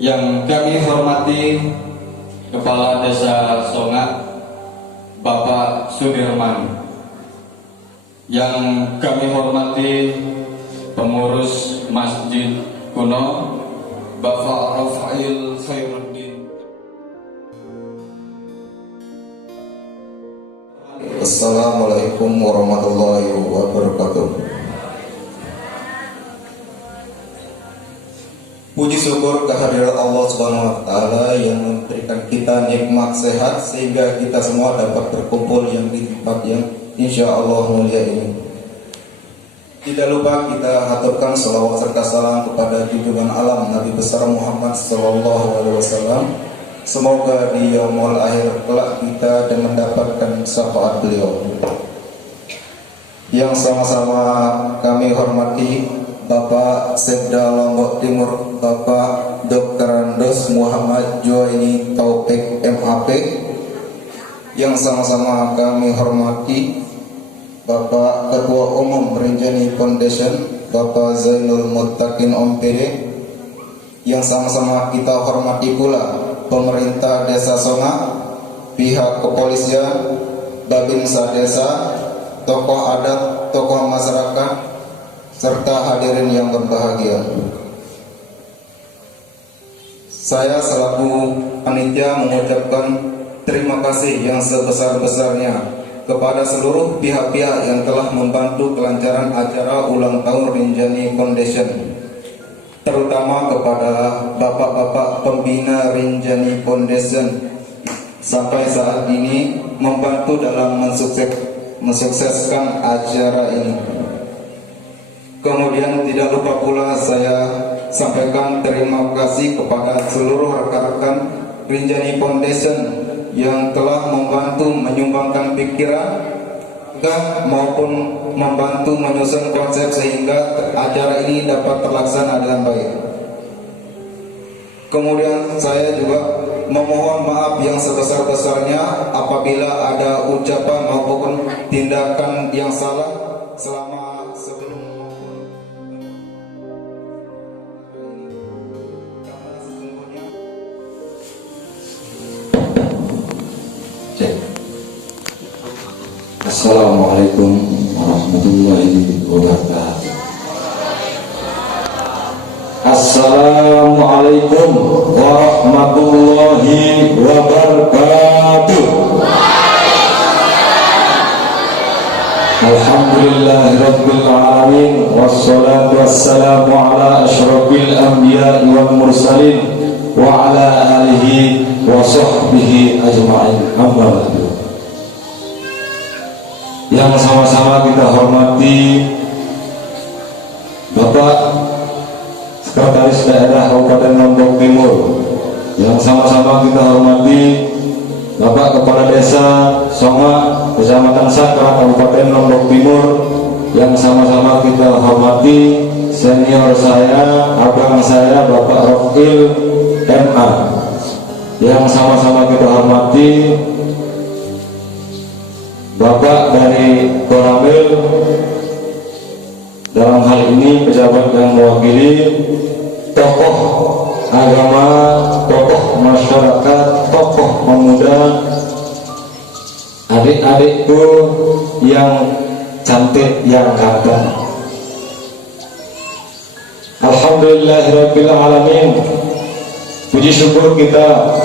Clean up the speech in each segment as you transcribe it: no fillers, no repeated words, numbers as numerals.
Yang kami hormati Kepala Desa Songat Bapak Sudirman, yang kami hormati pengurus Masjid Kuno Bapak Rafail Khairuddin. Assalamualaikum warahmatullahi wabarakatuh. Puji syukur kehadirat Allah Subhanahu wa taala yang memberikan kita nikmat sehat sehingga kita semua dapat berkumpul yang di tempat yang insyaallah mulia ini. Tidak lupa kita haturkan salawat serta salam kepada junjungan alam Nabi besar Muhammad sallallahu alaihi wasallam. Semoga di yaumul akhir kelak kita dan mendapatkan syafaat beliau. Yang sama-sama kami hormati Bapak Sekda Lombok Timur, Bapak Dr. Andos Muhammad Juwaini Taufik MAP. Yang sama-sama kami hormati Bapak Ketua Umum Rinjani Foundation, Bapak Zainul Muttaqin OMPD. Yang sama-sama kita hormati pula pemerintah Desa Songat, pihak kepolisian, Babinsa Desa, tokoh adat, tokoh masyarakat, serta hadirin yang berbahagia. Saya selaku panitia mengucapkan terima kasih yang sebesar-besarnya kepada seluruh pihak-pihak yang telah membantu kelancaran acara ulang tahun Rinjani Foundation, terutama kepada bapak-bapak pembina Rinjani Foundation sampai saat ini membantu dalam mensukseskan acara ini. Kemudian tidak lupa pula saya sampaikan terima kasih kepada seluruh rekan-rekan Rinjani Foundation yang telah membantu menyumbangkan pikiran maupun membantu menyusun konsep sehingga acara ini dapat terlaksana dengan baik. Kemudian saya juga memohon maaf yang sebesar-besarnya apabila ada ucapan maupun tindakan yang salah selama sebelum Assalamualaikum warahmatullahi wabarakatuh. Assalamualaikum warahmatullahi wabarakatuh. Alhamdulillahirabbil alamin wassalatu wassalamu ala asyrafil anbiya'i wal mursalin wa ala alihi wa sahbihi ajma'in. Amma ba'du. Yang sama-sama kita hormati Bapak Sekretaris Daerah Kabupaten Lombok Timur, yang sama-sama kita hormati Bapak Kepala Desa Songat Kecamatan Sakra Kabupaten Lombok Timur, yang sama-sama kita hormati senior saya, abang saya Bapak Rofil MA, yang sama-sama kita hormati Bapak dari Koramil, dalam hal ini pejabat yang mewakili tokoh agama, tokoh masyarakat, tokoh pemuda, adik-adikku yang cantik, yang ganteng. Alhamdulillahirabbil alamin. Puji syukur kita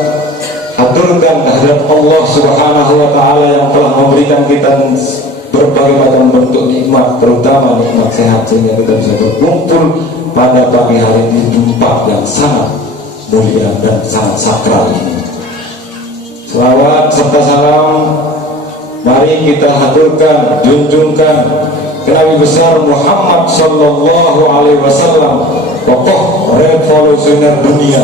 haturkan kehadirat Allah Subhanahu wa taala yang telah memberikan kita berbagai macam bentuk nikmat, terutama nikmat sehat, sehingga kita bisa berkumpul pada pagi hari ini di tempat yang sangat mulia dan sangat sakral ini. Selawat serta salam mari kita haturkan, junjungkan ke Nabi besar Muhammad sallallahu alaihi wasallam, tokoh revolusioner dunia,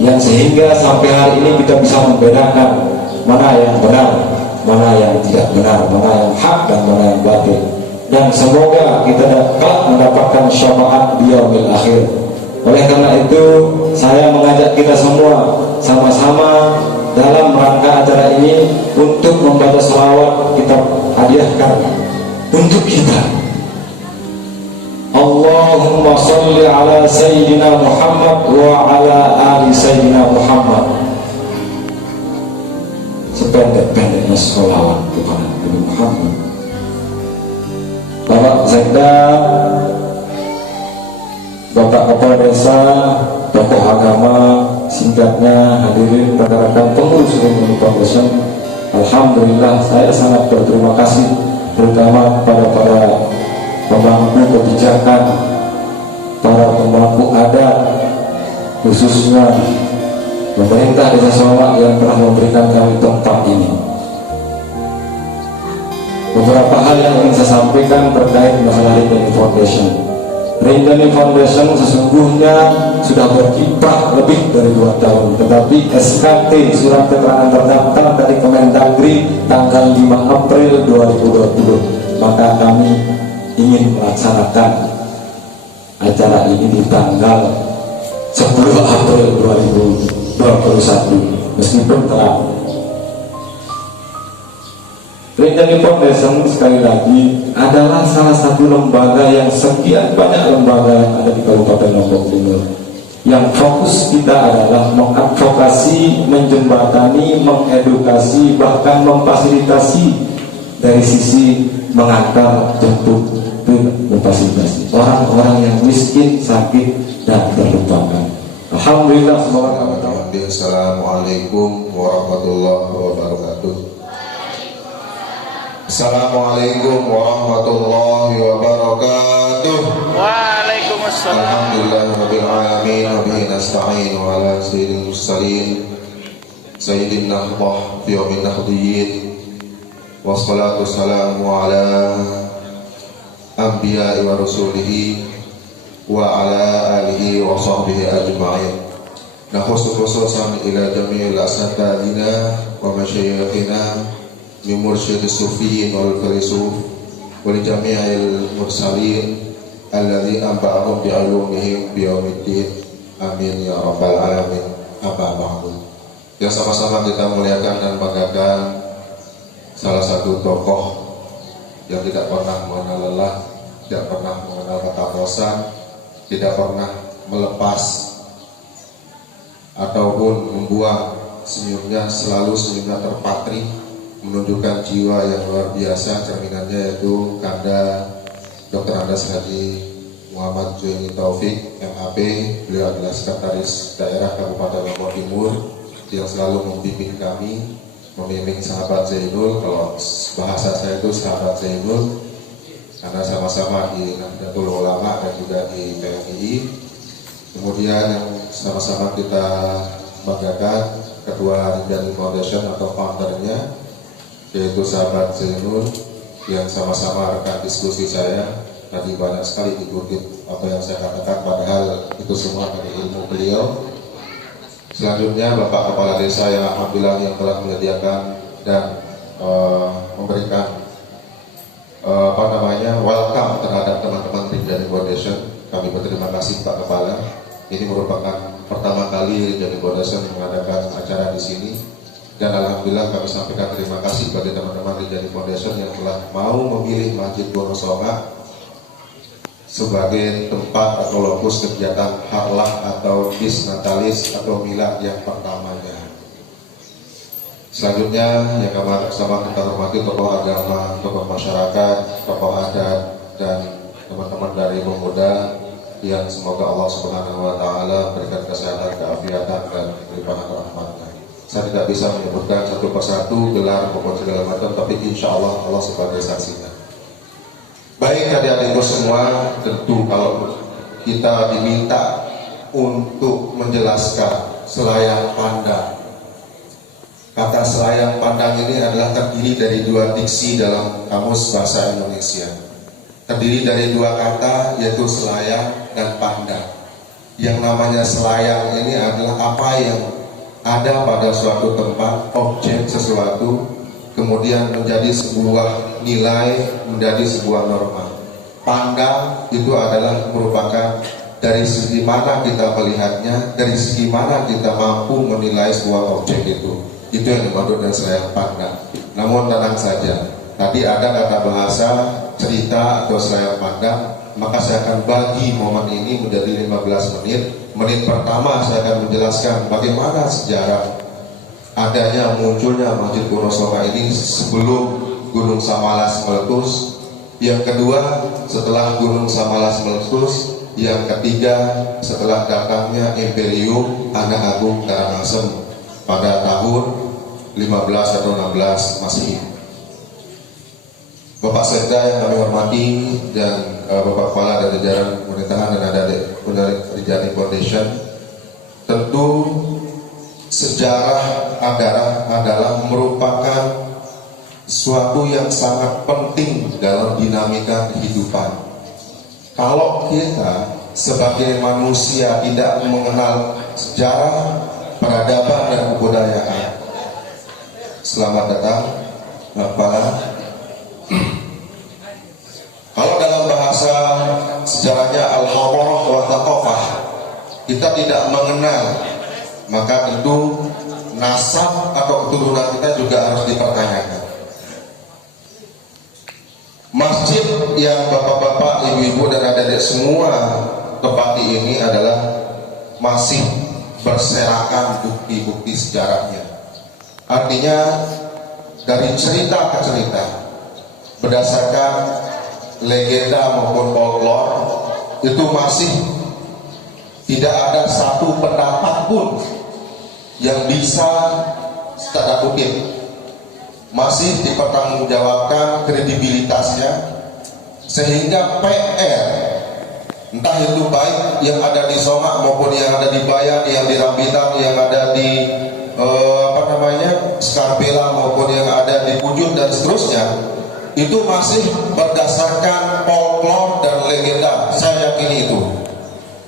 yang sehingga sampai hari ini kita bisa membedakan mana yang benar, mana yang tidak benar, mana yang hak dan mana yang batil. Dan semoga kita dapat mendapatkan syafaat di yaumil akhir. Oleh karena itu saya mengajak kita semua sama-sama dalam rangka acara ini untuk membaca selawat kita hadiahkan untuk kita. Allahumma Allahumma sholli ala Sayyidina Muhammad wa ala ali Sayyidina Muhammad. Sependek-pendeknya sholawat kepada Nabi Muhammad. Bapak Sekda, Bapak Kepala Desa, tokoh agama, singkatnya hadirin rekan-rekan pengurus Rimoni Foundation, alhamdulillah saya sangat berterima kasih terutama kepada para pemangku kebijakan, para pemangku adat, khususnya pemerintah Desa Somak yang telah memberikan kami tempat ini. Beberapa hal yang ingin saya sampaikan terkait masalah Rinjani Foundation. Rinjani Foundation sesungguhnya sudah berkiprah lebih dari 2 tahun, tetapi SKT surat keterangan terdaftar dari Kemendagri tanggal 5 April 2020. Maka kami ingin melaksanakan acara ini di tanggal 10 April 2021 meskipun telah. Rinjani Foundation sekali lagi adalah salah satu lembaga yang sekian banyak lembaga yang ada di Kabupaten Lombok Timur. Yang fokus kita adalah mengadvokasi, menjembatani, mengedukasi, bahkan memfasilitasi dari sisi mengantar jemput ke memfasilitasi orang-orang yang miskin, sakit, dan terlupakan. Alhamdulillah, semoga Assalamualaikum warahmatullahi wabarakatuh. Assalamualaikum warahmatullahi wabarakatuh. Waalaikumsalam. Alhamdulillahirabbil alamin wa bihi nasta'in wa ala sayyidil mursalin sayyidina Nuh fi yawmin nahdiyyin wassalatu wassalamu ala anbiya'i wa rasulihi wa ala alihi wa sahbihi ajma'in. Khususan ila jami'il asatidina wa masyayikhina min mursyidis sufiyin wal filosof wa li jami'il mursalin alladzi anba'ahum bi ulumihim bi yaumiddin. Amin ya rabbal alamin. Amma ba'du. Ya, sama-sama kita muliakan dan banggakan salah satu tokoh yang tidak pernah mengenal lelah, tidak pernah mengenal kata bosan, tidak pernah melepas ataupun membuang senyumnya, selalu senyumnya terpatri, menunjukkan jiwa yang luar biasa. Cerminannya yaitu Kanda Dr. Andes Haji Muhammad Zuhaini Taufik MAP. Beliau adalah sekretaris daerah Kabupaten Lombok Timur yang selalu membimbing kami, membimbing sahabat Zainul. Kalau bahasa saya itu sahabat Zainul, karena sama-sama di Nahdlatul Ulama dan juga di PMII. Kemudian yang sama-sama kita banggakan Ketua Rinjani Foundation atau foundernya, yaitu sahabat Zainul, yang sama-sama rekan diskusi saya. Tadi banyak sekali dikutip apa yang saya katakan, padahal itu semua dari ilmu beliau. Selanjutnya Bapak Kepala Desa yang alhamdulillah yang telah menyediakan dan memberikan welcome terhadap teman-teman Rinjani Foundation. Kami berterima kasih Pak Kepala. Ini merupakan pertama kali Rinjani Foundation mengadakan acara di sini. Dan alhamdulillah kami sampaikan terima kasih bagi teman-teman Rinjani Foundation yang telah mau memilih Masjid Wonosobo sebagai tempat atau lokus kegiatan harlah atau disnatalis atau milad yang pertamanya. Selanjutnya yang kami sama kita hormati tokoh agama, tokoh masyarakat, tokoh adat, dan teman-teman dari pemuda yang semoga Allah Subhanahu wa Ta'ala berikan kesehatan, keafiatan, dan limpahan rahmatnya. Saya tidak bisa menyebutkan satu persatu gelar maupun segala macam, tapi insya Allah Allah sebagai saksinya. Baik adik-adikku semua, tentu kalau kita diminta untuk menjelaskan selayang pandang, kata selayang pandang ini adalah terdiri dari 2 diksi dalam Kamus Bahasa Indonesia. Terdiri dari 2 kata, yaitu selayang dan pandang. Yang namanya selayang ini adalah apa yang ada pada suatu tempat, objek sesuatu, kemudian menjadi sebuah nilai, menjadi sebuah norma. Pandang itu adalah merupakan dari segi mana kita melihatnya, dari segi mana kita mampu menilai sebuah objek itu. Itu yang dimaksud dengan selayang pandang. Namun tenang saja, tadi ada kata bahasa cerita atau selayang pandang, maka saya akan bagi momen ini menjadi 15 menit. Menit pertama saya akan menjelaskan bagaimana sejarah adanya munculnya Masjid Wonosobo ini sebelum Gunung Samalas meletus. Yang kedua, setelah Gunung Samalas meletus. Yang ketiga, setelah datangnya Imperium Anak Agung Karangasem pada tahun 15 atau 16 Masehi. Bapak Sekda yang kami hormati dan Bapak Kepala dan jajaran pemerintahan dan ada Rijani Foundation, tentu sejarah adalah merupakan suatu yang sangat penting dalam dinamika kehidupan. Kalau kita sebagai manusia tidak mengenal sejarah, peradaban dan kebudayaan, selamat datang, Bapak. Kalau dalam bahasa sejarahnya al-hadarah wa thaqafah, kita tidak mengenal, maka tentu nasab atau keturunan kita juga harus dipertanyakan. Masjid yang bapak-bapak, ibu-ibu dan adik-adik semua tempati ini adalah masih berserakan bukti-bukti sejarahnya. Artinya dari cerita ke cerita, berdasarkan legenda maupun folklore, itu masih tidak ada satu pendapat pun yang bisa tanda kutip masih dipertanggungjawabkan kredibilitasnya, sehingga PR entah itu baik yang ada di Somak maupun yang ada di Bayan, yang di Rambitan, yang ada di Skarbela maupun yang ada di Pujut dan seterusnya, itu masih berdasarkan folklore dan legenda. Saya yakini itu.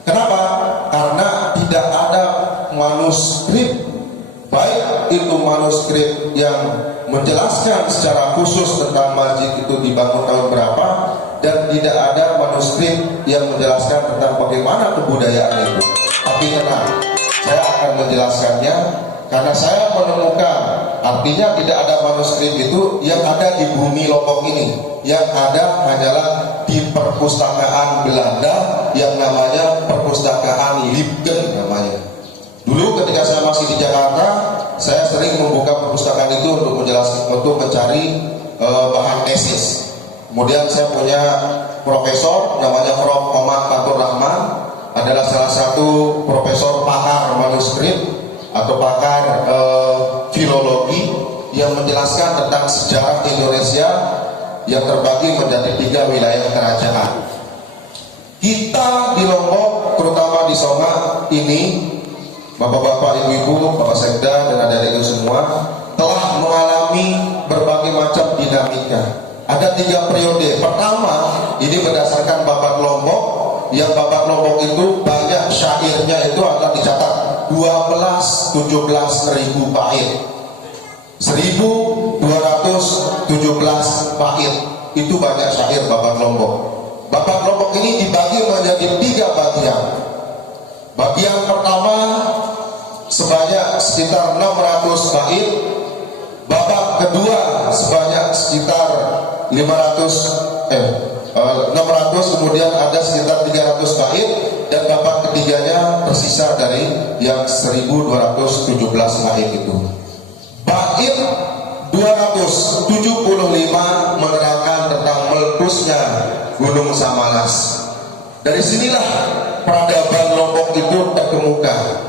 Kenapa? Karena tidak ada manuskrip, baik itu manuskrip yang menjelaskan secara khusus tentang masjid itu dibangun tahun berapa, dan tidak ada manuskrip yang menjelaskan tentang bagaimana kebudayaan itu. Tapi tenang, saya akan menjelaskannya karena saya menemukan, artinya tidak ada manuskrip itu yang ada di bumi Lombok ini. Yang ada hanyalah di perpustakaan Belanda yang namanya Perpustakaan Libgen namanya. Dulu ketika saya masih di Jakarta, saya sering membuka perpustakaan itu untuk mencari bahan tesis. Kemudian saya punya profesor namanya Prof. Omar Fatur Rahman, adalah salah satu profesor pakar manuskrip atau pakar filologi yang menjelaskan tentang sejarah Indonesia yang terbagi menjadi 3 wilayah kerajaan. Kita di Lombok, terutama di Songa ini, bapak-bapak, ibu-ibu, bapak sekda dan adik-adik semua telah mengalami berbagai macam dinamika. Ada 3 periode. Pertama, ini berdasarkan Babat Lombok, yang Babat Lombok itu banyak syairnya itu adalah dicatat 12-17 ribu bait, 1217 bait, itu banyak syair Babat Lombok. Babat Lombok ini dibagi menjadi 3 bagian. Bagian pertama sebanyak sekitar 600 bait, babak kedua sebanyak sekitar 600, kemudian ada sekitar 300 bait, dan babak ketiganya tersisa dari yang 1217 bait itu. Bait 275 menerangkan tentang meletusnya Gunung Samalas. Dari sinilah peradaban Lombok itu terkemuka.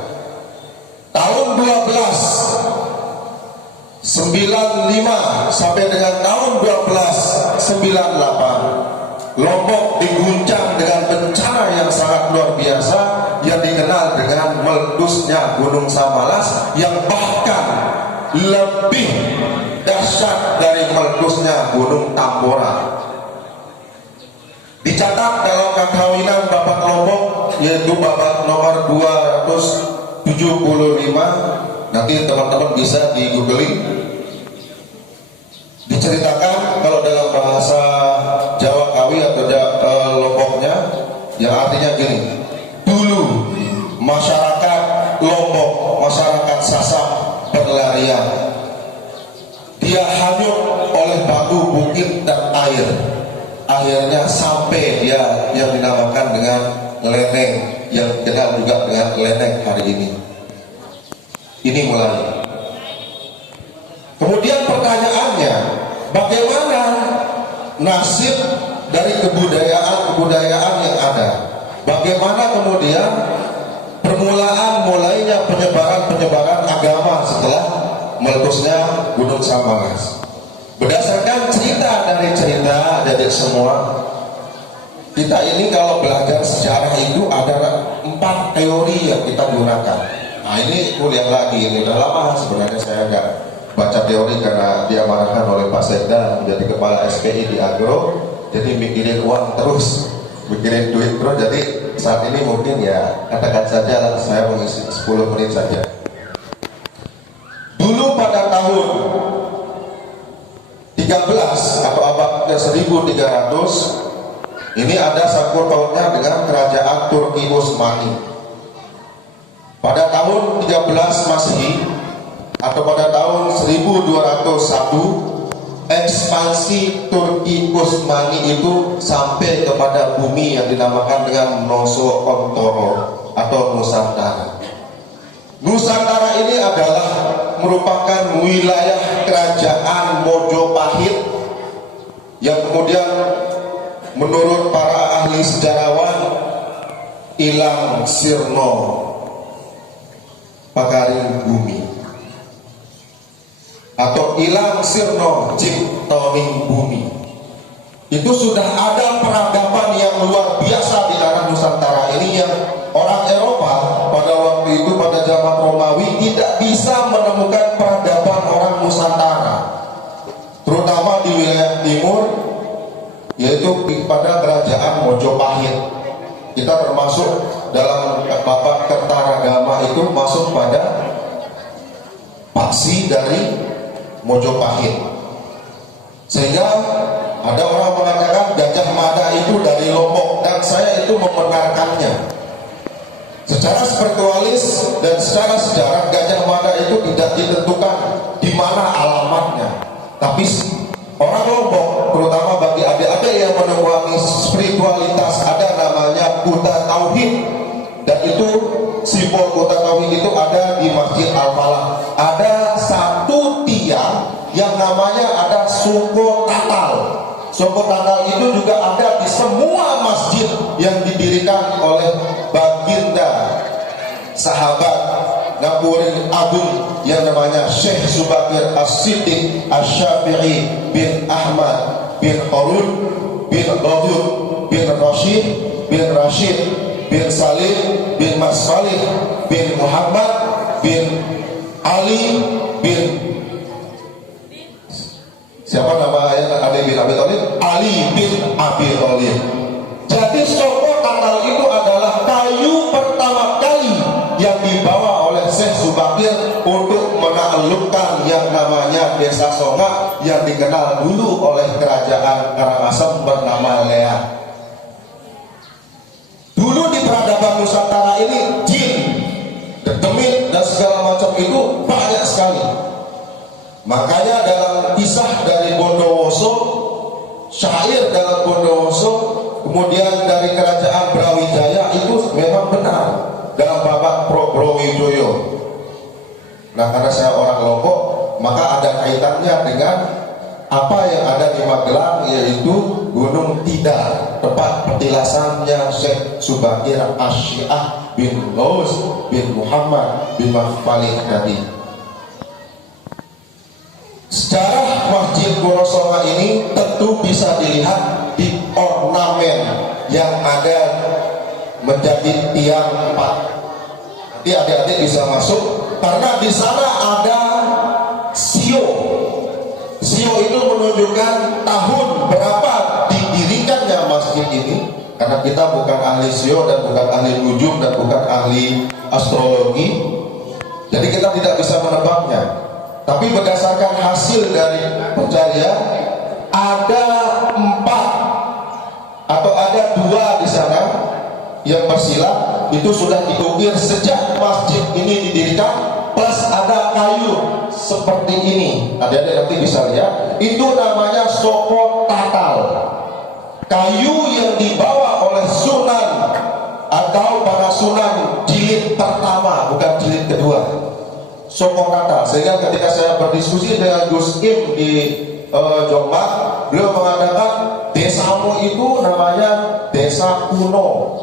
Tahun 1295 sampai dengan tahun 1298, Lombok diguncang dengan bencana yang sangat luar biasa yang dikenal dengan meletusnya Gunung Samalas, yang bahkan lebih dahsyat dari meletusnya Gunung Tambora. Dicatat dalam kekawinan Babat Lombok, yaitu Babat nomor 275. Nanti teman-teman bisa di googling. Diceritakan kalau dalam bahasa Jawa Kawi atau Lomboknya, yang artinya gini: dulu masyarakat Lombok, masyarakat Sasak berlarian. Dia hanyut oleh batu, bukit dan air. akhirnya sampai dia yang dinamakan dengan Leneng, yang dikenal juga dengan Leneng hari ini. Ini mulai. Kemudian pertanyaannya, bagaimana nasib dari kebudayaan yang ada? Bagaimana kemudian mulainya penyebaran agama setelah meletusnya Gunung Sambalas? Berdasarkan cerita dari cerita jadi semua, kita ini kalau belajar sejarah itu ada 4 teori yang kita gunakan. Nah ini kuliah lagi, ini udah lama sebenarnya saya nggak baca teori karena diamanahkan oleh Pak Sekda menjadi kepala SPI di Agro, jadi mikirin uang terus, mikirin duit terus. Jadi saat ini mungkin ya katakan saja lah, saya mengisi 10 menit saja. Dulu pada tahun 13 atau abad ke-1300 ini ada sangkut pautnya dengan kerajaan Turki Utsmani. Pada tahun 13 Masehi atau pada tahun 1201 ekspansi Turki Utsmani itu sampai kepada bumi yang dinamakan dengan Nusantara atau Nusantara. Nusantara ini adalah merupakan wilayah kerajaan Mojopahit yang kemudian menurut para ahli sejarawan Ilang Sirno Pagaring Bumi atau Ilang Sirno Ciptoning Bumi. Itu sudah ada peradaban yang luar biasa di tanah Nusantara ini yang orang Eropa pada waktu itu pada zaman Romawi tidak bisa menemukan peradaban orang Nusantara, terutama di wilayah timur, yaitu pada kerajaan Mojopahit. Kita termasuk dalam babak Kertaragama itu masuk pada paksi dari Mojopahit, sehingga ada orang mengatakan Gajah Mada itu dari Lombok, dan saya itu membenarkannya. Secara spiritualis dan secara sejarah Gajah Mada itu tidak ditentukan di mana alamatnya, tapi orang Lombok, terutama bagi adik-adik yang menemui spiritualitas, ada namanya Kuta Tauhid, dan itu simbol Kuta Tauhid itu ada di Masjid Al-Falah. Ada satu tiang yang namanya ada Suko Tatal. Suko Tatal itu juga ada di semua masjid yang didirikan oleh baginda sahabat Ngapuring Agung yang namanya Syekh Subakir As-Siddiq Asy-Syafi'i bin Ahmad bin Harun bin Ghadud bin Rashid bin Rashid bin Salim bin Masfalih bin Muhammad bin Ali bin siapa nama ayah Ali bin Abi Thalib? Ali bin Abi Thalib. Jadi Suko Tatal itu adalah kayu pertama kali yang dibawa oleh Syekh Subakir untuk menaklukkan yang namanya Desa Songak yang dikenal dulu oleh kerajaan Karangasem bernama Lea. Dulu di peradaban Nusantara ini jin, demit dan segala macam itu banyak sekali. Makanya dalam kisah dari Bondowoso, syair dalam Bondowoso, kemudian dari kerajaan Brawijaya itu memang benar dalam babak Brawijoyo. Nah, karena saya orang Lombok, maka ada kaitannya dengan apa yang ada di Magelang, yaitu Gunung Tidar, tempat petilasannya Syekh Subakir Asy-Syiah bin Ghaus bin Muhammad bin Masfalih tadi. Sejarah Masjid Wonosobo ini tentu bisa dilihat di ornamen yang ada menjadi tiang 4. Nanti adik-adik bisa masuk karena di sana ada sio. Sio itu menunjukkan tahun berapa didirikannya masjid ini. Karena kita bukan ahli sio dan bukan ahli nujum dan bukan ahli astrologi, jadi kita tidak bisa menebaknya. Tapi berdasarkan hasil dari pencarian, ada 4 atau ada 2 di sana yang bersilang itu sudah diukir sejak masjid ini didirikan, plus ada kayu seperti ini. Adik-adik nanti bisa lihat, itu namanya Suko Tatal. kayu yang dibawa oleh sunan atau para sunan jilid pertama, bukan jilid kedua, Sokokata. Sehingga ketika saya berdiskusi dengan Gus Im di Jombang, beliau mengatakan desamu itu namanya desa kuno,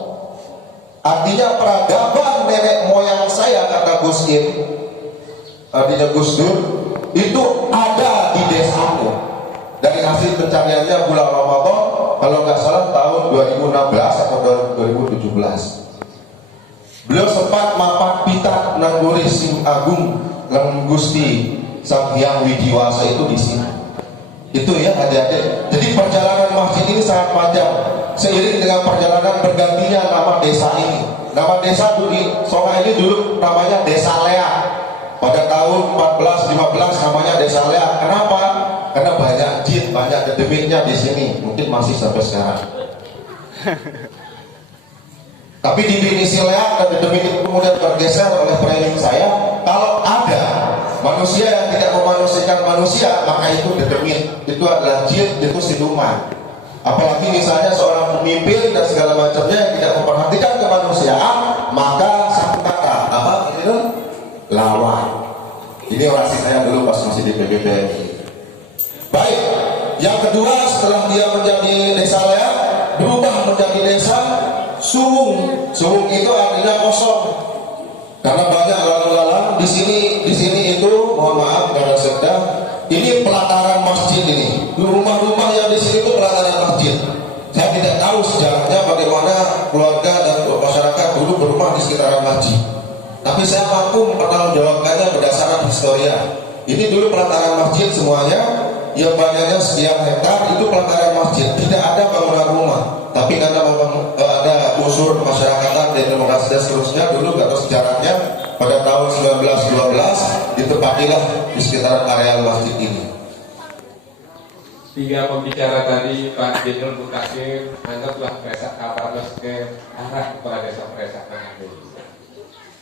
artinya peradaban nenek moyang saya, kata Gus Im, artinya Gus Dur, itu ada di desamu. Dari hasil pencariannya bulan Ramadan, kalau nggak salah tahun 2016 atau 2017, beliau sempat mapak pita nangguri Sim Agung Leng Gusti Sang Hyang Widiwasa itu di sini. Itu ya adik-adik. Jadi perjalanan masjid ini sangat panjang. Seiring dengan perjalanan bergantinya nama desa ini. Nama desa di Songa ini dulu namanya Desa Lea. Pada tahun 14-15 namanya Desa Lea. Kenapa? Karena banyak jin, banyak dedemitnya di sini. Mungkin masih sampai sekarang. Tapi definisi Lea dan dedemit itu kemudian bergeser oleh training saya. Kalau ada manusia yang tidak memanusiakan manusia, maka itu dedemit. Itu adalah jin, itu siluman. Apalagi misalnya seorang pemimpin dan segala macamnya yang tidak memperhatikan kemanusiaan, maka satu kata apa itu? Lawan. Ini orasi saya dulu pas masih di PBPNI. Baik, yang kedua setelah dia menjadi desa Lea, berubah menjadi desa Suwung. Suwung itu artinya kosong. Karena banyak lalu lalang di sini itu, mohon maaf karena sedang. Ini pelataran masjid ini. Rumah-rumah yang di sini itu pelataran masjid. Saya tidak tahu sejarahnya bagaimana keluarga dan masyarakat dulu berumah di sekitaran masjid. Tapi saya mampu mempertanggungjawabkannya berdasarkan historia. Ini dulu pelataran masjid semuanya, yang banyaknya sekian hektar itu pelataran masjid. Tidak ada bangunan rumah. Tapi karena memang ada unsur kemasyarakatan dan demokrasi dan seterusnya, dulu nggak tahu sejarahnya, pada tahun 1912 ditempatilah di sekitaran areal masjid ini. Tiga pembicara tadi, Pak Jenderal Mutakhir, anggaplah Presak Kaparnos ke arah kepala desa Presak Nangade.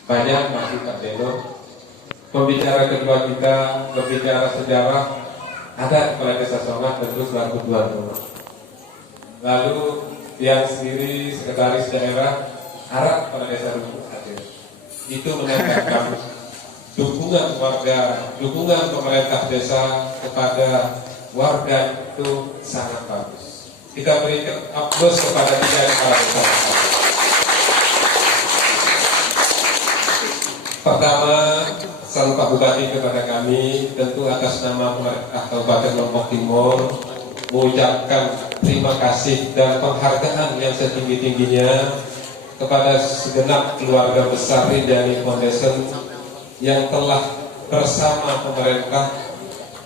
Banyak masih Pak Jenderal. Pembicara kedua kita berbicara sejarah, ada kepala desa Songat tentu selaku tuan rumah. Lalu yang sendiri sekretaris daerah arah kepala desa Rumput Hadir. Itu menandakan dukungan warga, dukungan pemerintah desa kepada warga itu sangat bagus. Kita berikan aplaus kepada tiga kepala desa. Pertama, salam Pak Bupati kepada kami, tentu atas nama pemerintah Kabupaten Lombok Timur, mengucapkan terima kasih dan penghargaan yang setinggi-tingginya kepada segenap keluarga besar Rinjani Foundation yang telah bersama pemerintah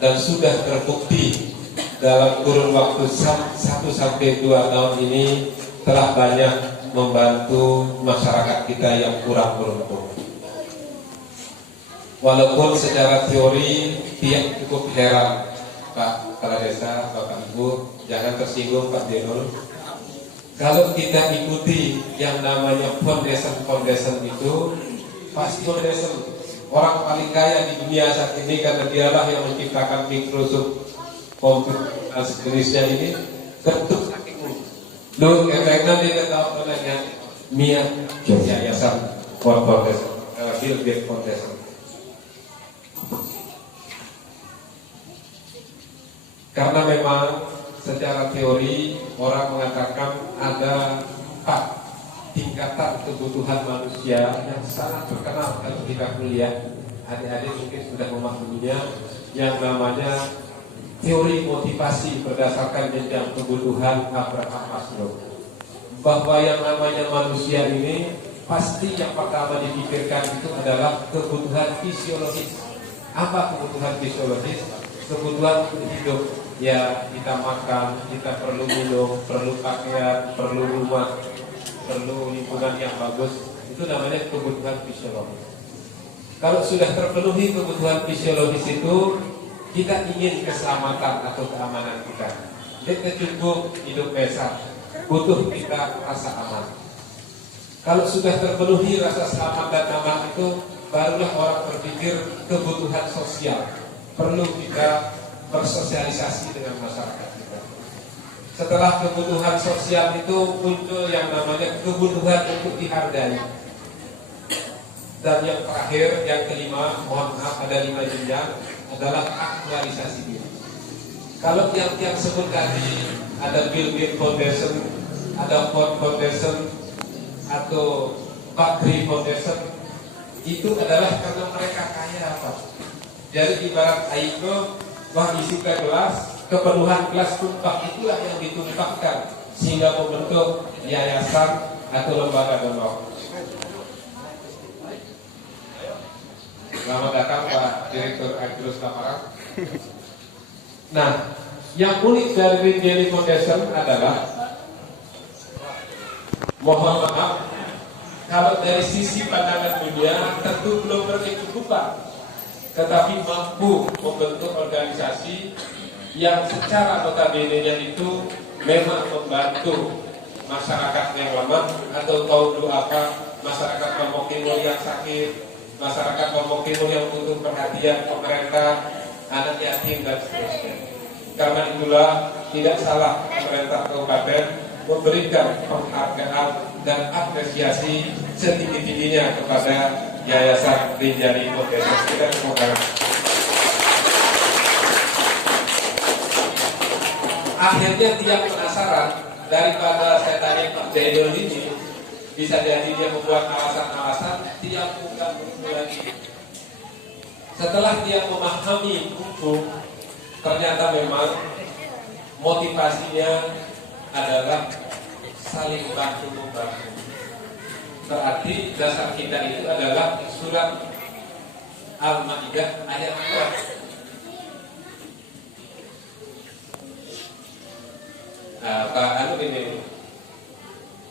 dan sudah terbukti dalam kurun waktu 1-2 tahun ini telah banyak membantu masyarakat kita yang kurang beruntung. Walaupun secara teori tidak cukup heran, Pak Kepala Desa, Bapak Ibu, jangan tersinggung Pak Jenderal. Kalau kita ikuti yang namanya foundation itu, pasti foundation orang paling kaya di dunia saat ini karena dialah yang menciptakan Microsoft komputer dan sejenisnya ini ketuk saking lu efeknya dia tahu namanya Mia Yayasan Foundation, Bill Gates Foundation. Karena memang secara teori orang mengatakan ada 4 tingkatan kebutuhan manusia yang sangat terkenal kalau kita kuliah. Adik-adik mungkin sudah memahaminya, yang namanya teori motivasi berdasarkan jenjang kebutuhan Abraham Maslow. Bahwa yang namanya manusia ini pasti yang pertama dipikirkan itu adalah kebutuhan fisiologis. Apa kebutuhan fisiologis? Kebutuhan hidup. Ya, kita makan, kita perlu minum, perlu pakaian, perlu rumah, perlu lingkungan yang bagus. Itu namanya kebutuhan fisiologis. Kalau sudah terpenuhi kebutuhan fisiologis itu, kita ingin keselamatan atau keamanan kita. Kita cukup hidup besar, butuh kita rasa aman. Kalau sudah terpenuhi rasa selamat dan aman itu, barulah orang berpikir kebutuhan sosial. Perlu kita bersosialisasi dengan masyarakat kita. Setelah kebutuhan sosial itu muncul yang namanya kebutuhan untuk dihargai. Dan yang terakhir, yang kelima, mohon maaf ada 5 jenjang, adalah aktualisasi diri. Kalau yang sebut tadi ada Bill Gates Foundation, ada Ford Foundation, atau Bakri Foundation, itu adalah karena mereka kaya apa? Jadi ibarat aiko, wah isi ke gelas, kepenuhan gelas tumpah itulah yang ditumpahkan sehingga membentuk yayasan atau lembaga donor. Selamat datang Pak Direktur Agrus Laparan. Nah, yang unik dari Rinjani Foundation adalah, mohon maaf, kalau dari sisi pandangan dunia tentu belum berkecukupan, tetapi mampu membentuk organisasi yang secara notabene-nya itu memang membantu masyarakat yang lemah atau kaum duafa, masyarakat kelompok timur yang sakit, masyarakat kelompok timur yang butuh perhatian pemerintah, anak yatim dan seterusnya. Karena itulah tidak salah pemerintah kabupaten memberikan penghargaan dan apresiasi setinggi-tingginya kepada Yayasan Rinjani Foundation. Kita tepuk tangan. Akhirnya dia penasaran, daripada saya tanya Pak Jaidul ini, bisa jadi dia membuat alasan-alasan, dia buka buku lagi. Setelah dia memahami buku, ternyata memang motivasinya adalah saling bantu-membantu. Berarti dasar kita itu adalah surat Al-Maidah ayat 4. Pak Anu ini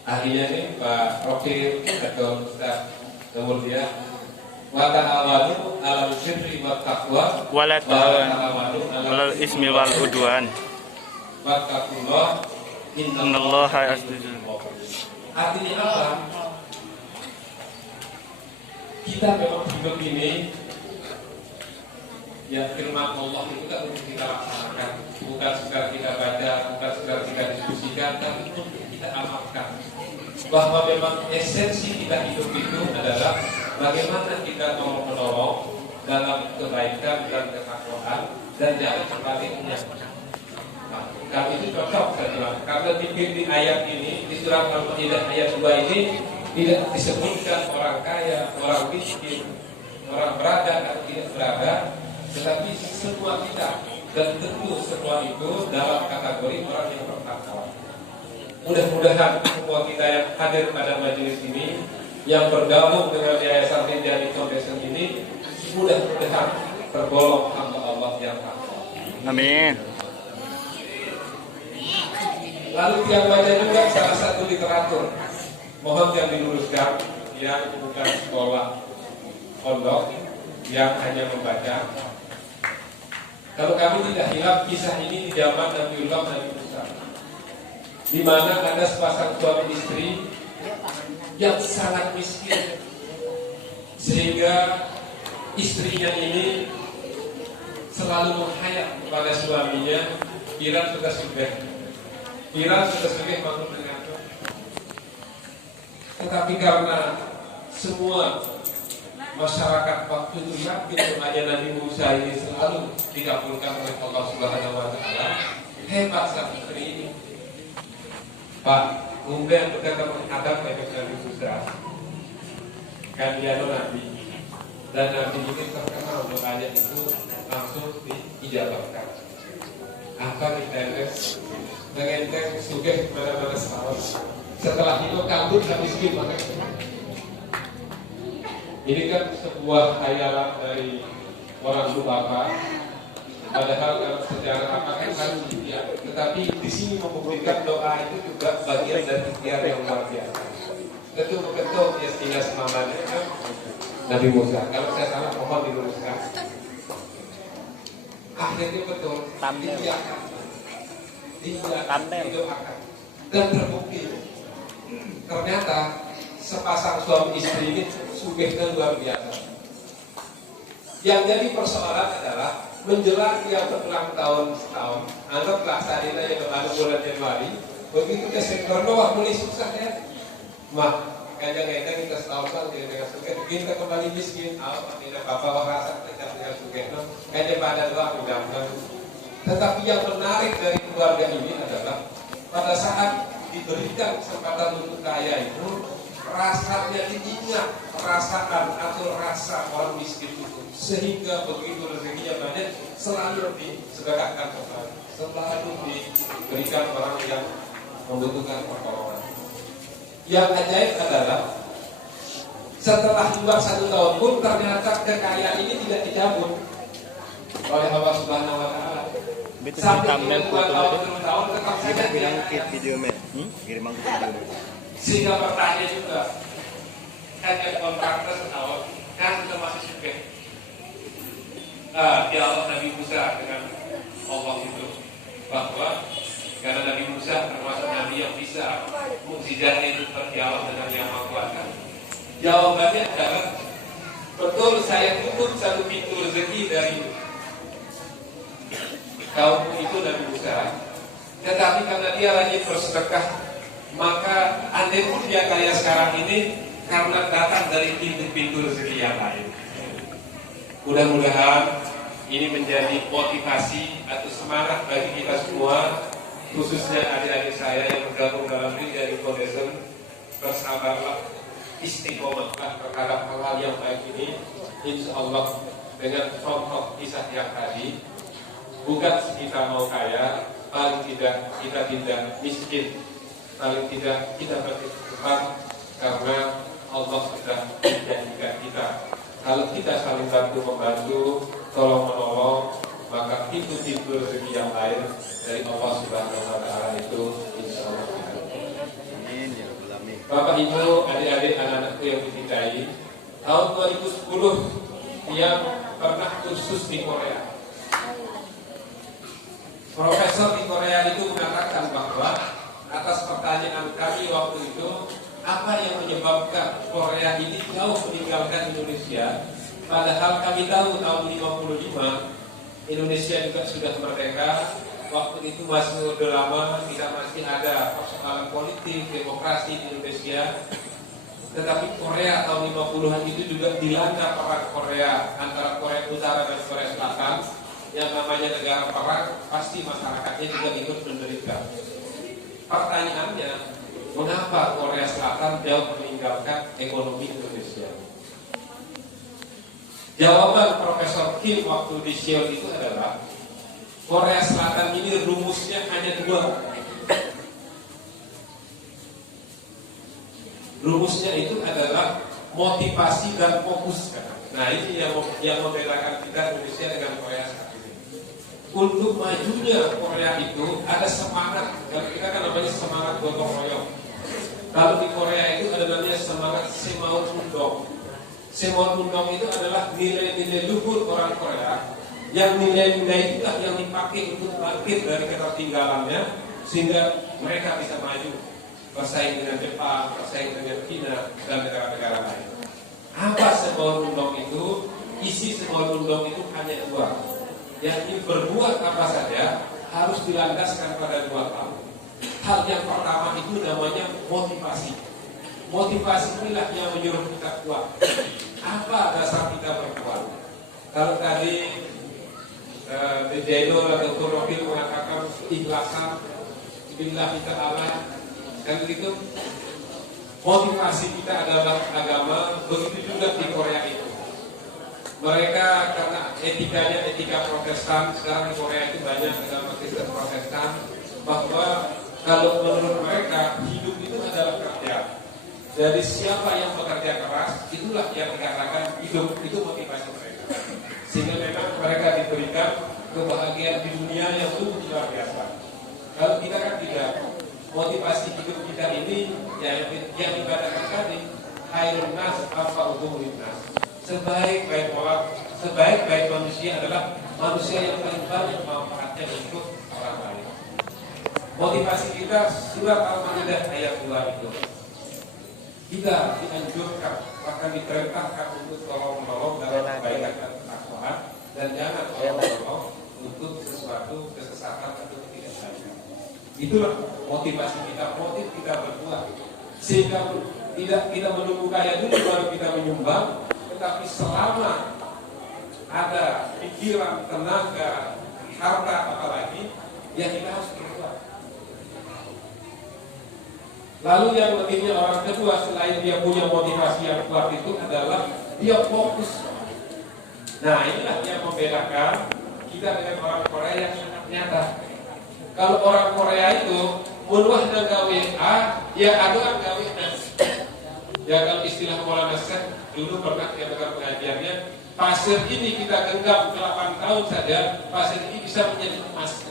ahlinya nih Pak Rofi atau Ustaz kemudian wa ta'awanu 'alal birri wat taqwa wa la ta'awanu 'alal ismi wal udwan wattaqullah innallaha yasjudu. Artinya apa? Kita memang hidup ini, ya firman Allah itu kan untuk kita laksanakan, bukan sekedar kita baca, bukan sekedar kita diskusikan, tapi untuk kita amalkan. Bahwa memang esensi kita hidup itu adalah bagaimana kita menolong dalam kebaikan dan ketakwaan dan jangan sebaliknya. Nah, kalau itu cocok saya bilang, karena di ayat ini di surat Al-Maidah ayat 2 ini tidak disebutkan orang kaya, orang miskin, orang berada atau tidak berada, tetapi semua kita, dan tentu semua itu dalam kategori orang yang bertakwa. Mudah-mudahan semua kita yang hadir pada majelis ini, yang bergabung dengan Yayasan Rinjani Foundation ini, mudah-mudahan tergolong hamba Allah yang takwa. Amin. Lalu yang baca juga salah satu literatur, mohon yang diluruskan, yang bukan sekolah pondok, yang hanya membaca. Kalau kami tidak hilang kisah ini di zaman Nabiullah Nabi Musa, di mana ada sepasang suami istri yang sangat miskin, sehingga istrinya ini selalu menghayat kepada suaminya, kira sudah bangun dengan itu. Tetapi karena semua masyarakat waktu itu yakin doanya Nabi Musa ini selalu dikabulkan oleh Allah Subhanahu wa Ta'ala, hebat sang istri ini. Pak, kemudian berkata menghadap kepada Nabi Musa, kan dia Nabi, dan Nabi ini terkenal doanya itu langsung diijabahkan. Apa kita mengenteng sugih kepada-pada setahun. Setelah itu kabur dan miskin makanya. Ini kan sebuah khayalan dari orang duafa. Padahal kalau secara apa kan harus ikhtiar. Tetapi di sini membuktikan doa itu juga bagian dari ikhtiar yang luar biasa. Ketuk-ketuk ya sehingga semangatnya kan Nabi Musa. Kalau saya salah mohon diluruskan. Akhirnya betul didoakan dan terbukti. Ternyata sepasang suami istri ini sugihnya luar biasa. Yang jadi persoalan adalah menjelang dia berulang tahun setahun, anggaplah saat ini yang lalu bulan Januari, begitu ke sektor bawah mulai susah ya. Mah, kadang-kadang kita setahun dia dengan suket, kita kembali miskin, tidak apa-apa rasa kita dengan suket, kadang pada doa mudah-mudahan. Tetapi yang menarik dari keluarga ini adalah pada saat diberikan kesempatan untuk kaya itu, rasanya diingat perasaan atau rasa orang miskin itu, sehingga begitu rezekinya banyak selalu disedekahkan kembali, selalu diberikan orang yang membutuhkan pertolongan. Yang ajaib adalah setelah juga 1 tahun pun ternyata kekayaan ini tidak dicabut oleh Allah Subhanahu Wa Taala. Sampai dengan 2 tahun 3 tahun tetap saja video kirim aku video. Sehingga bertanya juga, kan yang kontraktor setahun, kan kita masih suka dialog Nabi Musa dengan Allah itu, bahwa karena Nabi Musa termasuk Nabi yang bisa mukjizatnya itu berdialog dengan Yang Maha Kuasa. Jawabannya adalah, betul saya tutup satu pintu rezeki dari kaum itu Nabi Musa, tetapi karena dia rajin bersedekah, maka andai pun dia kaya sekarang ini karena datang dari pintu-pintu rezeki yang lain. Mudah-mudahan ini menjadi motivasi atau semangat bagi kita semua, khususnya adik-adik saya yang bergabung dalam Media Foundation. Bersabarlah, istiqomahlah terhadap hal-hal yang baik ini. Insya Allah dengan contoh kisah yang tadi, bukan kita mau kaya, paling tidak kita tidak miskin, paling tidak kita berkecukupan, karena Allah sudah menjanjikan kita. Kalau kita saling bantu-membantu, tolong-menolong, maka pintu-pintu rezeki yang lain dari Allah Subhanahu Wa Taala itu insya Allah kita. Bapak Ibu, adik-adik, anak-anakku yang dicintai, tahun 2010 yang pernah kursus di Korea. Profesor di Korea itu mengatakan bahwa atas pertanyaan kami waktu itu, apa yang menyebabkan Korea ini jauh meninggalkan Indonesia, padahal kami tahu tahun 55 Indonesia juga sudah merdeka. Waktu itu masih udah lama, kita masih ada persoalan politik, demokrasi di Indonesia. Tetapi Korea tahun 50-an itu juga dilanda perang Korea antara Korea Utara dan Korea Selatan. Yang namanya negara perang, pasti masyarakatnya juga ikut menderita. Pertanyaannya, mengapa Korea Selatan jauh meninggalkan ekonomi Indonesia? Jawaban Profesor Kim waktu di Seoul itu adalah, Korea Selatan ini rumusnya hanya 2. Rumusnya itu adalah motivasi dan fokus. Nah, ini yang membedakan kita Indonesia dengan Korea Selatan. Untuk majunya Korea itu ada semangat, dan kita kan namanya semangat gotong royong. Kalau di Korea itu ada namanya semangat Semaun Undong. Semaun Undong itu adalah nilai-nilai luhur orang Korea, yang nilai-nilai itulah yang dipakai untuk bangkit dari ketertinggalannya, sehingga mereka bisa maju bersaing dengan Jepang, bersaing dengan China dan negara-negara lain. Apa Semaun Undong itu? Isi Semaun Undong itu hanya 2. Yang berbuat apa saja harus dilandaskan pada 2 hal. Hal yang pertama itu namanya motivasi. Motivasi inilah yang menyuruh kita kuat. Apa dasar kita berkuat? Kalau tadi Jainul atau Kurofil mengatakan ikhlasan, billahi ta'ala, kan begitu. Motivasi kita adalah agama, begitu juga di Korea itu. Mereka karena etikanya etika Protestan, sekarang di Korea itu banyak agama Kristen Protestan, bahwa kalau menurut mereka hidup itu adalah kerja. Jadi siapa yang bekerja keras, itulah yang dikatakan hidup, itu motivasi mereka. Sehingga memang mereka diberikan kebahagiaan di dunia yang luar biasa. Kalau kita kan tidak, motivasi hidup kita ini yang dikatakan tadi, khairun nas anfa'uhum linnas. Sebaik-baik orang, sebaik-baik manusia adalah manusia yang paling banyak manfaatnya untuk orang lain. Motivasi kita surat Al-Maidah ayat 2 itu. Kita dianjurkan, bahkan diperintahkan untuk tolong-menolong dalam kebaikan dan ketakwaan. dan jangan tolong untuk sesuatu kesesatan atau ketidakbajikan. Itulah motivasi kita, motif kita berbuat, sehingga tidak kita menunggu kaya dulu baru kita menyumbang, tetapi selama ada pikiran, tenaga, harta apalagi, ya kita harus berbuat. Lalu yang lebihnya orang kedua selain dia punya motivasi yang kuat itu adalah dia fokus. Nah inilah yang membedakan kita dengan orang Korea yang sangat nyata. Kalau orang Korea itu munuh dan gawe A, ya adoan gawe A. Ya kalau istilah Maulana Syekh dulu pernah kita dengar pengajiannya, pasir ini kita genggam 8 tahun saja, pasir ini bisa menjadi emas.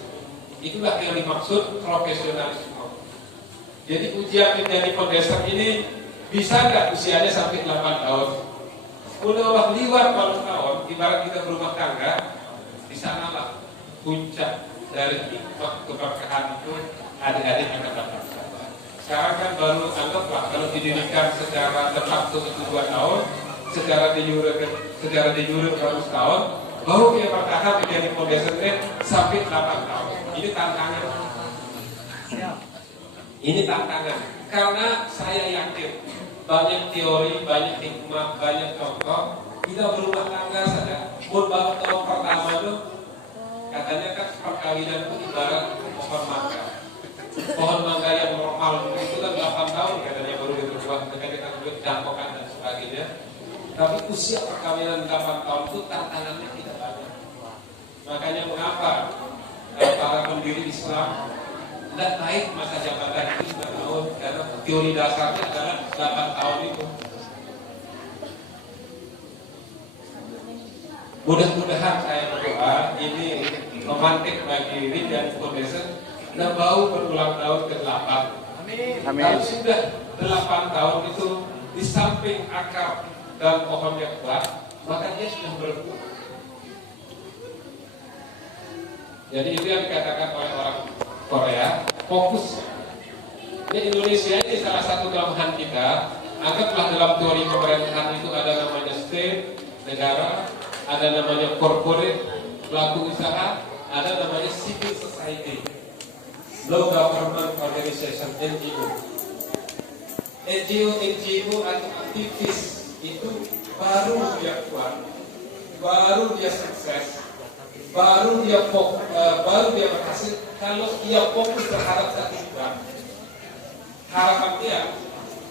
Itulah yang dimaksud profesionalisme. Jadi ujian menjadi pondasar ini bisa nggak usianya sampai 8 tahun? Udah liwat 8 tahun, ibarat kita berumah tangga, di sanalah puncak dari hikmah keberkahan itu adik-adik akan dapat. Sekarang kan baru anggaplah kalau didirikan secara tepat itu 2 tahun, secara de jure baru setahun, baru dia bertahan menjadi pondasar sampai 8 tahun. Ini tantangan. Ini tantangan. Karena saya yakin banyak teori, banyak hikmah, banyak contoh. Kita berumah tangga saja. Baru tahun pertama itu katanya kan perkawinan itu ibarat pohon mangga. Pohon mangga yang normal itu kan 8 tahun katanya baru berbuah dengan duit dampokan dan sebagainya. Tapi usia perkawinan 8 tahun itu tantangannya tidak banyak. Makanya mengapa para pendiri Islam tidak naik masa jabatan itu 9 tahun, karena teori dasarnya adalah 8 tahun itu. Mudah-mudahan saya berdoa ini memantik bagi Ridwan Foundation dan bau berulang tahun ke-8. Amin. Kalau sudah 8 tahun itu di samping akar dan pohon yang kuat, maka dia sudah berbuah. Jadi itu yang dikatakan oleh orang Korea, fokus. Ini Indonesia ini salah satu kelemahan kita. Anggaplah dalam teori pemerintahan itu ada namanya state, negara, ada namanya corporate, pelaku usaha, ada namanya civil society, low government organization, NGO. NGO atau aktivis itu baru dia kuat, baru dia sukses, baru dia berhasil kalau dia fokus terhadap satu bidang. Harapan dia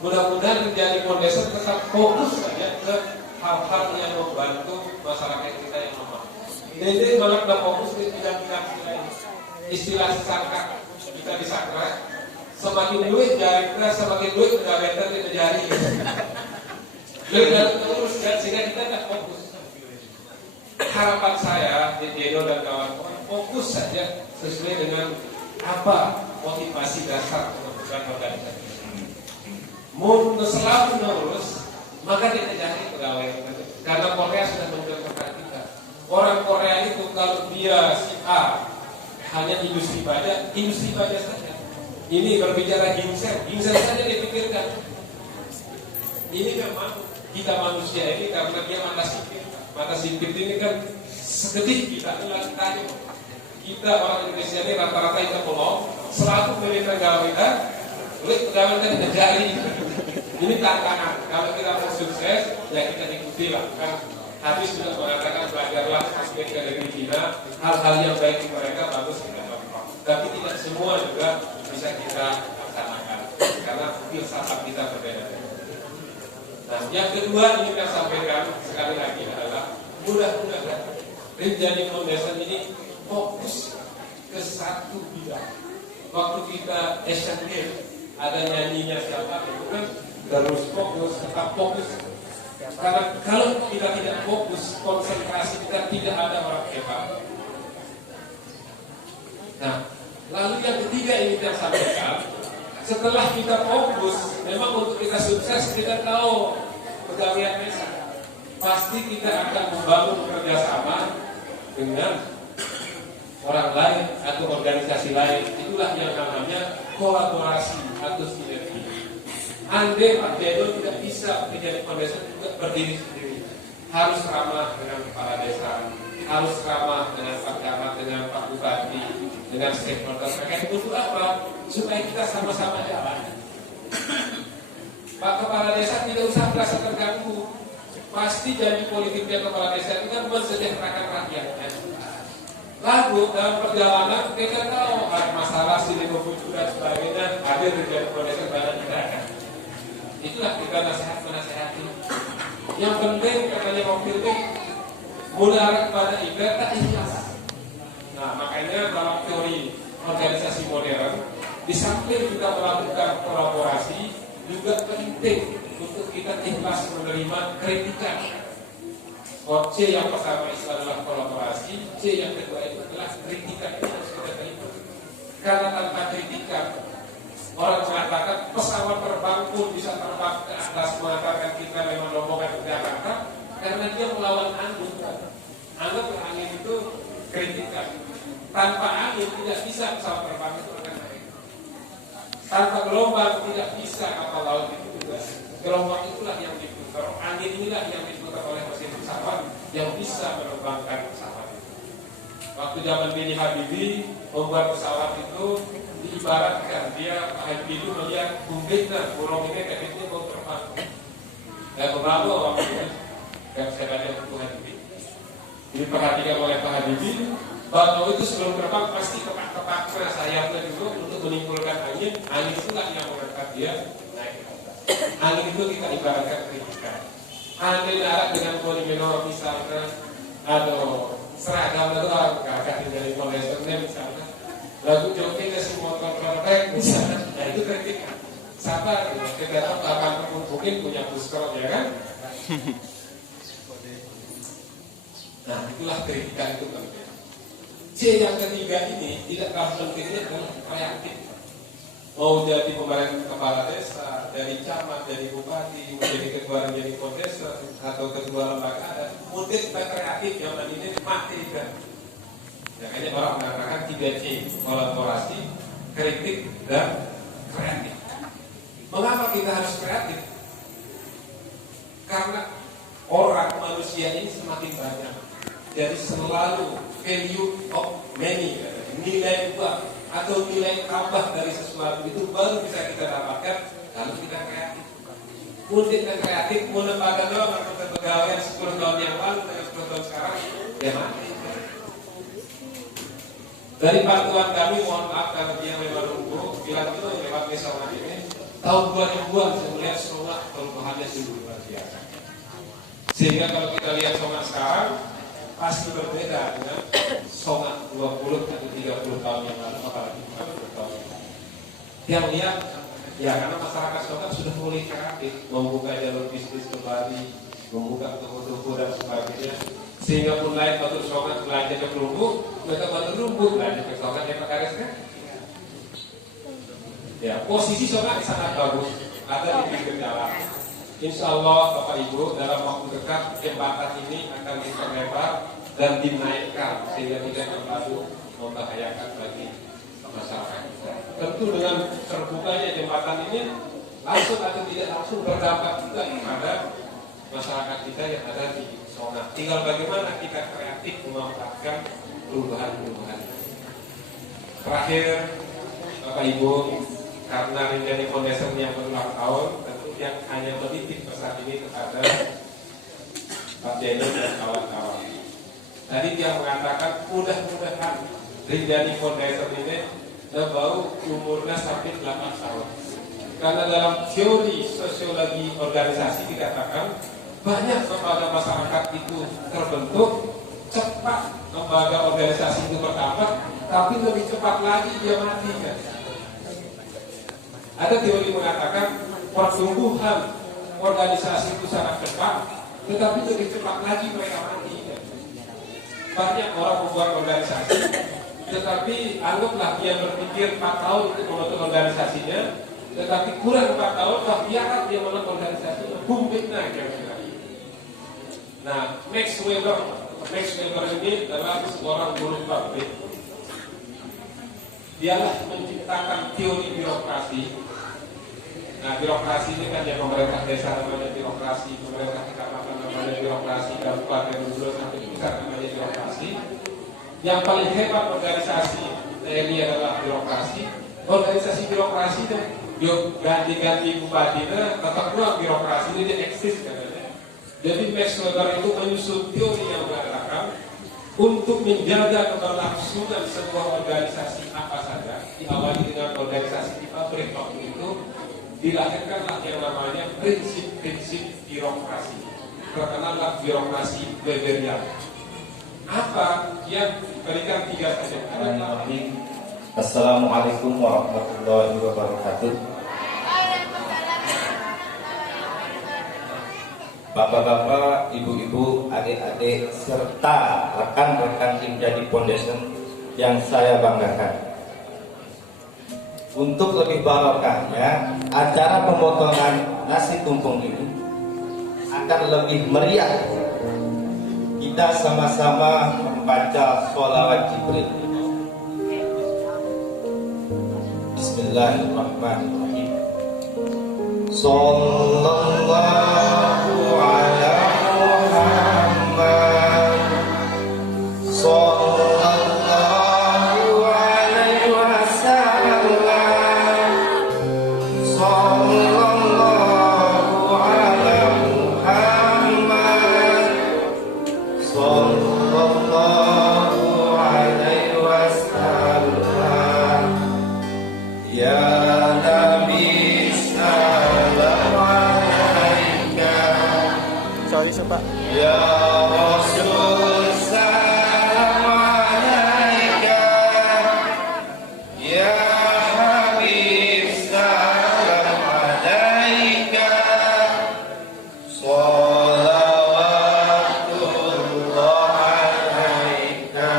mudah-mudahan menjadi pondasi tetap fokus saja ke hal-hal yang membantu masyarakat kita yang lemah. Jadi malah kita fokus di bidang-bidang lain. Istilah sangka kita disangka semakin duit jari kita, semakin duit pegawai kita jari. Duit dan terus sehingga kita tidak fokus. Harapan saya di Deno dan kawan-kawan fokus saja sesuai dengan apa motivasi dasar pembentukan organisasi. Mau selalu menerus, maka kita jadi pegawai. Karena Korea sudah mencontohkan kita. Orang Korea itu kalau dia si A hanya industri baja saja. Ini berbicara ginseng saja dipikirkan. Ini memang kita manusia ini karena dia mata sipit ini kan seketik kita hilang tadi. Kita orang Indonesia ini rata-rata kita pelong, selalu milih pegawai kan, jari. Ini tantangan. Kalau kita mau sukses, ya kita ikuti lah. Kan hadis sudah mengatakan belajarlah aspek dari Cina, hal-hal yang baik di mereka bagus kita contoh. Tapi tidak semua juga bisa kita laksanakan karena filsafat kita berbeda. Nah, yang kedua ini kita sampaikan sekali lagi adalah mudah-mudahan Rinjani Foundation ini fokus ke satu bidang. Waktu kita Asian Games ada nyanyinya siapa itu kan terus fokus, tetap fokus. Karena kalau kita tidak fokus, konsentrasi kita tidak ada orang hebat. Nah, lalu yang ketiga ini kita sampaikan, setelah kita fokus, memang untuk kita sukses kita tahu pegawai desa. Pasti kita akan membangun kerjasama dengan orang lain atau organisasi lain. Itulah yang namanya kolaborasi atau sinergi. Andai Pak Dedo tidak bisa menjadi foundation juga berdiri sendiri, harus ramah dengan kepala desa, harus ramah dengan Pak Camat, dengan Pak Bupati, dengan stakeholder terkait. Untuk apa? Supaya kita sama-sama jalan. Pak Kepala Desa tidak usah merasa terganggu. Pasti janji politiknya Kepala Desa itu kan mensejahterakan rakyatnya. Lalu dalam perjalanan kita tahu ada masalah sini muncul dan sebagainya, hadir di Kepala Desa banyak gerakan. Itulah kita nasihat-menasihati. Yang penting katanya mau pilih mudarat kepada ibadah tak ikhlas. Nah makanya dalam teori organisasi modern, di samping kita melakukan kolaborasi, juga penting untuk kita ikhlas menerima kritikan. C yang pertama itu adalah kolaborasi, C yang kedua itu adalah kritikan. Ini harus kita terima. Karena tanpa kritikan, orang mengatakan pesawat terbang pun bisa terbang ke atas, mengatakan kita memang rombongan ke Jakarta karena dia melawan angin. Anggaplah angin itu kritikan. Tanpa angin tidak bisa pesawat terbang itu akan naik. Tanpa gelombang tidak bisa kapal laut itu juga. Gelombang itulah yang diputar, angin inilah yang diputar oleh mesin pesawat yang bisa menerbangkan pesawat itu. Waktu zaman B.J. Habibie membuat pesawat itu diibaratkan dia Pak Habibie itu melihat bumbitnya burung ini kayak ini mau terbang. Dan beberapa waktu itu yang saya baca buku Habibie diperhatikan oleh Pak Habibie, batu itu sebelum terbang pasti kepak-kepak sayapnya dulu untuk menimbulkan angin. Angin itulah yang mengangkat dia naik ke atas. Angin itu kita ibaratkan kritikan. Angin darat dengan polimeno misalnya, atau seragam itu kakak dari kondensernya misalnya, lagu joki kasih motor perfect misalnya, nah itu kritikan. Sabar, kita tahu kapan mungkin punya buskor ya kan? Nah itulah kritikan itu penting. C yang ketiga ini tidak kalah pentingnya adalah kreatif. Mau jadi pemerintah kepala desa, dari camat, dari bupati, menjadi ketua menjadi kondesa atau ketua lembaga adat, mungkin kita kreatif yang ini mati kan. Makanya orang mengatakan 3C, kolaborasi, kritik, dan kreatif. Mengapa kita harus kreatif? Karena orang manusia ini semakin banyak. Jadi selalu value of many, nilai buah atau nilai tambah dari sesuatu itu baru bisa kita dapatkan kalau kita kreatif. Mungkin dan kreatif, mau lembaga doang atau kepegawaian 10 tahun yang lalu dengan 10 tahun sekarang, ya mati. Dari bantuan kami, mohon maaf kalau dia memang nunggu, bilang itu lewat desa ini, tahun 2000-an saya melihat Songat perubahannya sungguh luar biasa. Sehingga kalau kita lihat Songat sekarang, pasti berbeda dengan Songat 20 atau 30 tahun yang lalu, apalagi 40 tahun yang lalu. Yang lihat, ya karena masyarakat Songat sudah mulai kreatif, membuka jalur bisnis kembali, membuka toko-toko dan sebagainya. Sehingga mulai batu Songat belanja ke Perumbu, mereka batu Perumbu belanja ke Songat yang Pekaris kan? Ya, posisi Songat sangat bagus, ada di pinggir jalan. Insya Allah Bapak Ibu dalam waktu dekat jembatan ini akan diperlebar dan dinaikkan sehingga tidak terlalu membahayakan bagi masyarakat. Tentu dengan terbukanya jembatan ini langsung atau tidak langsung berdampak juga kepada masyarakat kita yang ada di Songat. Tinggal bagaimana kita kreatif memanfaatkan perubahan-perubahan. Terakhir Bapak Ibu, karena Rinjani Foundation yang berulang tahun, yang hanya menitip pesan ini kepada Pak Denny dan kawan-kawan. Tadi dia mengatakan mudah-mudahan Rinjani Foundation ini baru umurnya sampai 8 tahun. Karena dalam teori sosiologi organisasi dikatakan banyak lembaga masyarakat itu terbentuk cepat, lembaga organisasi itu bertambah, tapi lebih cepat lagi dia mati kan. Ada teori mengatakan pertumbuhan organisasi itu sangat cepat, tetapi lebih cepat lagi mereka mati. Banyak orang membuat organisasi, tetapi anggaplah dia berpikir 4 tahun untuk membentuk organisasinya, tetapi kurang 4 tahun, biarkan dia membentuk organisasinya, bumbitnya kira-kira. Nah, Max Weber ini adalah seorang guru pabrik. Dialah menciptakan teori birokrasi. Nah, birokrasi ini kan ya pemerintah desa namanya birokrasi, pemerintah kecamatan namanya ada birokrasi kabupaten dulu sampai pusat namanya birokrasi. Yang paling hebat organisasi TNI adalah birokrasi. Organisasi birokrasi itu yuk ganti-ganti bupatinya tetap doang birokrasi ini dia eksis katanya. Jadi Max Weber itu menyusun teori yang mengatakan untuk menjaga keberlangsungan sebuah organisasi apa saja, diawali dengan organisasi di pabrik waktu itu, dilahirkanlah yang namanya prinsip-prinsip birokrasi. Terkenallah birokrasi Weberian. Apa yang berikan 3 saja? Assalamualaikum warahmatullahi wabarakatuh. Bapak-bapak, ibu-ibu, adik-adik, serta rekan-rekan tim Jadi Foundation yang saya banggakan. Untuk lebih barokahnya, acara pemotongan nasi tumpeng ini akan lebih meriah. Kita sama-sama membaca sholawat Jibril. Bismillahirrahmanirrahim. Sallallahu ala Muhammad. Sallallahu alaihi wasallam. Sallallahu ala Muhammad. Sallallahu alaihi wasallam. Ya Nabi salam alaika. Sorry, Pak. Ya Rasul salam alaika. Ya Habib salam alaika. Salawatullah alaika.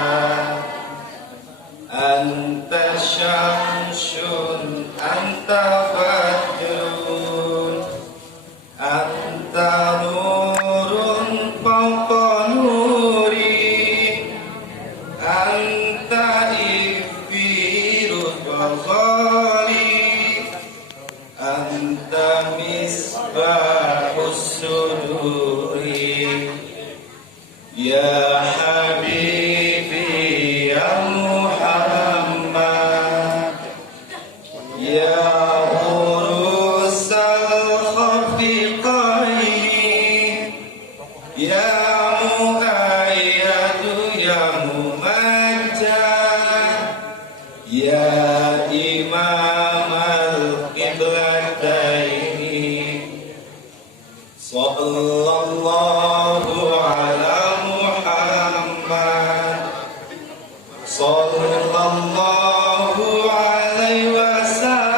Anta syamsun, anta badrun, anta nurun fawqa nuri, anta ifirul ghali, anta misbahus suduri. Ya Habibi ya Muhammad, ya urusal khafiqain, ya muayyadu ya mumajjad, ya imam al-qiblataini. Sallallahu ala Muhammad. Sallallahu alaihi wasallam.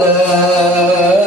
Salam